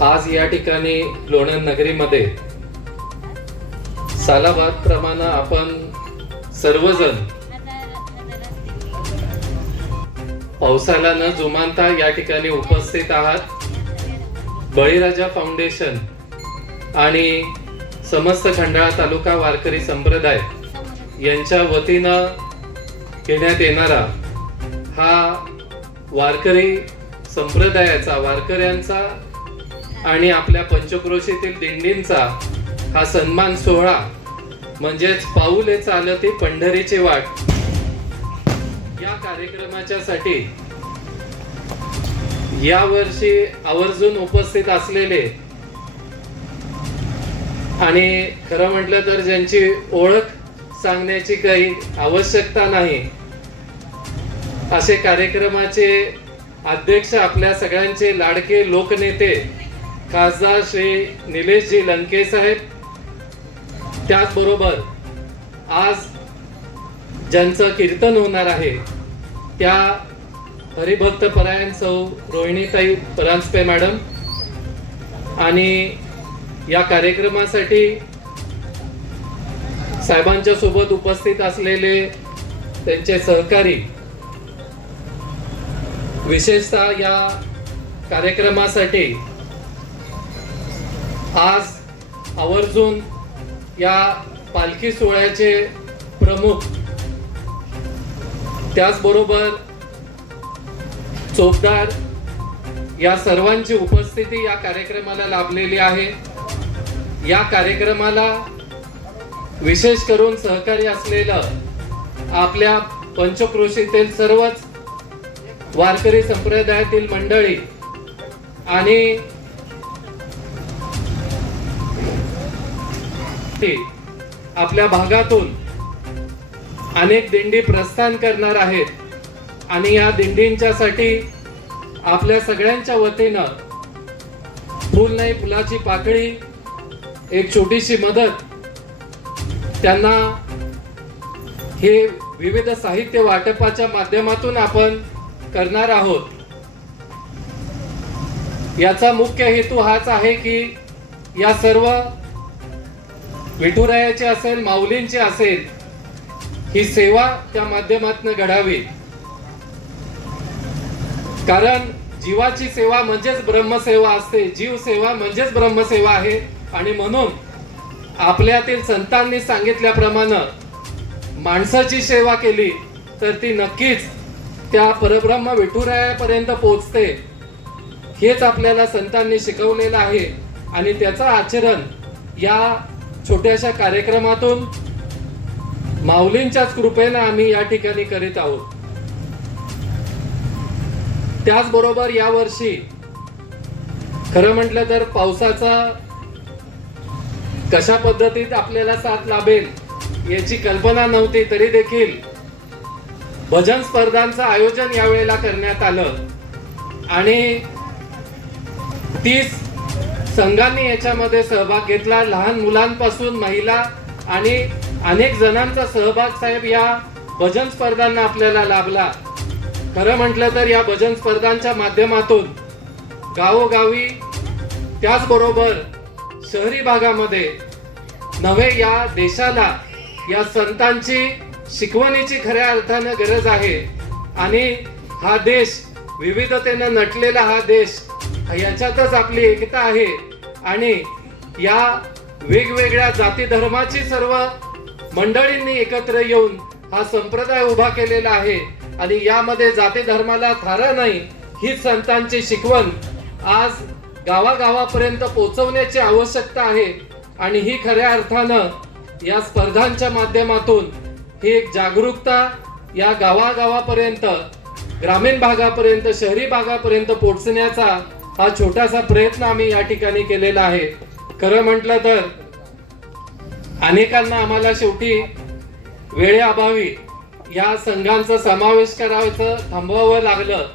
आज या ठिकाणी लोणंद नगरीमध्ये सालाबाद प्रमाणे आपण सर्वजण पावसाला न जुमानता या ठिकाणी उपस्थित आहात. बळीराजा फाउंडेशन आणि समस्त खंडाळा तालुका वारकरी संप्रदाय यांच्या वतीनं घेण्यात येणारा हा वारकरी संप्रदायाचा वारकऱ्यांचा आणि आपल्या पंचक्रोशीतील दिंडींचा हा सन्मान सोहळा म्हणजेच पाऊले चालती पंढरीची वाट या कार्यक्रमाच्या साठी या वर्षी आवर्जून उपस्थित असलेले आणि खरं म्हटलं तर ज्यांची ओळख सांगण्याची काही आवश्यकता नाही असे कार्यक्रमाचे अध्यक्ष आपल्या सगळ्यांचे लाडके लोकनेते खासदार श्री निलेशजी लंके साहेब. त्याचबरोबर आज ज्यांचं कीर्तन होणार आहे त्या हरिभक्त परायण सौ रोहिणीताई परांजपे मॅडम आणि या कार्यक्रमासाठी साहेबांच्या सोबत उपस्थित असलेले त्यांचे सहकारी विशेषतः या कार्यक्रमासाठी आज आवर्जून या पालखी सोहळ्याचे प्रमुख त्याचबरोबर चोपदार या सर्वांची उपस्थिती या कार्यक्रमाला लाभलेली आहे. या कार्यक्रमाला विशेष करून सहकार्य असलेलं आपल्या पंचक्रोशीतील सर्वच वारकरी संप्रदायातील मंडळी आणि आपल्या भागातून अनेक दिंडी प्रस्थान करणार आहेत आणि या दिंडींच्यासाठी आपल्या सगळ्यांच्या वतीनं फुल नाही फुलाची पाकळी एक छोटीशी मदत त्यांना हे विविध साहित्य वाटपाच्या माध्यमातून आपण करणार आहोत. याचा मुख्य हेतू हाच आहे की या सर्व विठुरायाचे असेल माऊलींची असेल ही सेवा त्या माध्यमातून घडावी. कारण जीवाची सेवा म्हणजेच ब्रह्मसेवा असते. जीव सेवा म्हणजेच ब्रह्मसेवा आहे. आणि म्हणून आपल्यातील संतांनी सांगितल्याप्रमाणे माणसाची सेवा केली तर ती नक्कीच त्या परब्रह्म विठुरायापर्यंत पोहोचते हेच आपल्याला संतांनी शिकवलेलं आहे. आणि त्याचं आचरण या छोट्याशा कार्यक्रमातून माऊलींच्याच कृपेनं आम्ही या ठिकाणी करीत आहोत. त्याचबरोबर या वर्षी खरं म्हटलं तर पावसाचा कशा पद्धतीत आपल्याला साथ लाभेल याची कल्पना नव्हती तरी देखील भजन स्पर्धांचं आयोजन यावेळेला करण्यात आलं. आणि तीस संघांनी याच्यामध्ये सहभाग घेतला. लहान मुलांपासून महिला आणि अनेक जणांचा सहभाग साहेब या भजन स्पर्धांना आपल्याला लाभला. खरं म्हटलं तर या भजन स्पर्धांच्या माध्यमातून गावोगावी त्याचबरोबर शहरी भागामध्ये नव्हे या देशाला या संतांची शिकवणीची खऱ्या अर्थानं गरज आहे. आणि हा देश विविधतेनं नटलेला हा देश याच्यातच आपली एकता आहे. आणि या वेगवेगळ्या जाती धर्माची सर्व मंडळींनी एकत्र येऊन हा संप्रदाय उभा केलेला आहे. आणि यामध्ये जाती धर्माला थारा नाही हीच संतांची शिकवण आज गावागावापर्यंत पोहोचवण्याची आवश्यकता आहे. आणि ही खऱ्या अर्थानं या स्पर्धांच्या माध्यमातून ही एक जागरूकता या गावागावापर्यंत ग्रामीण भागापर्यंत शहरी भागापर्यंत पोहोचण्याचा हा छोटासा प्रयत्न आम्ही या ठिकाणी केलेला आहे. खरं म्हटलं तर अनेकांना आम्हाला शेवटी वेळेअभावी या संघांचा समावेश करायचं थांबवावं लागलं.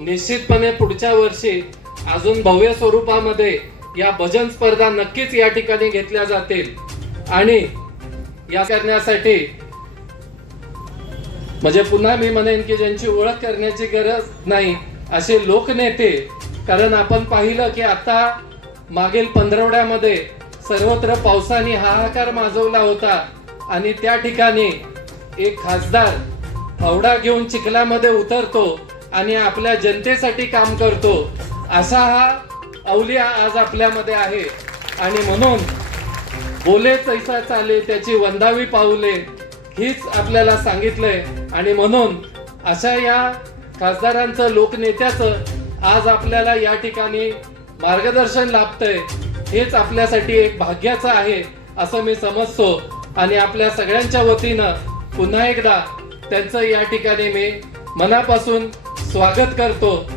निश्चितपणे पुढच्या वर्षी अजून भव्य स्वरूपामध्ये या भजन स्पर्धा नक्कीच या ठिकाणी घेतल्या जातील. आणि या करण्यासाठी म्हणजे पुन्हा मी म्हणेन की ज्यांची ओळख करण्याची गरज नाही असे लोकनेते कारण आपण पाहिलं की आता मागील पंधरवड्यामध्ये सर्वत्र पावसाने हाहाकार माजवला होता आणि त्या ठिकाणी एक खासदार फावडा घेऊन चिखलामध्ये उतरतो आणि आपल्या जनतेसाठी काम करतो. असा हा अवलिया आज आपल्यामध्ये आहे. आणि म्हणून बोले तैसा चाले त्याची वंदावी पाऊले. हीच आपल्याला सांगितलंय. आणि म्हणून अशा या खासदारांचं लोकनेत्याचं आज आपल्याला या ठिकाणी मार्गदर्शन लाभतंय हेच आपल्यासाठी एक भाग्याचं आहे असं मी समजतो. आणि आपल्या सगळ्यांच्या वतीनं पुन्हा एकदा त्यांचं या ठिकाणी मी मनापासून स्वागत करतो.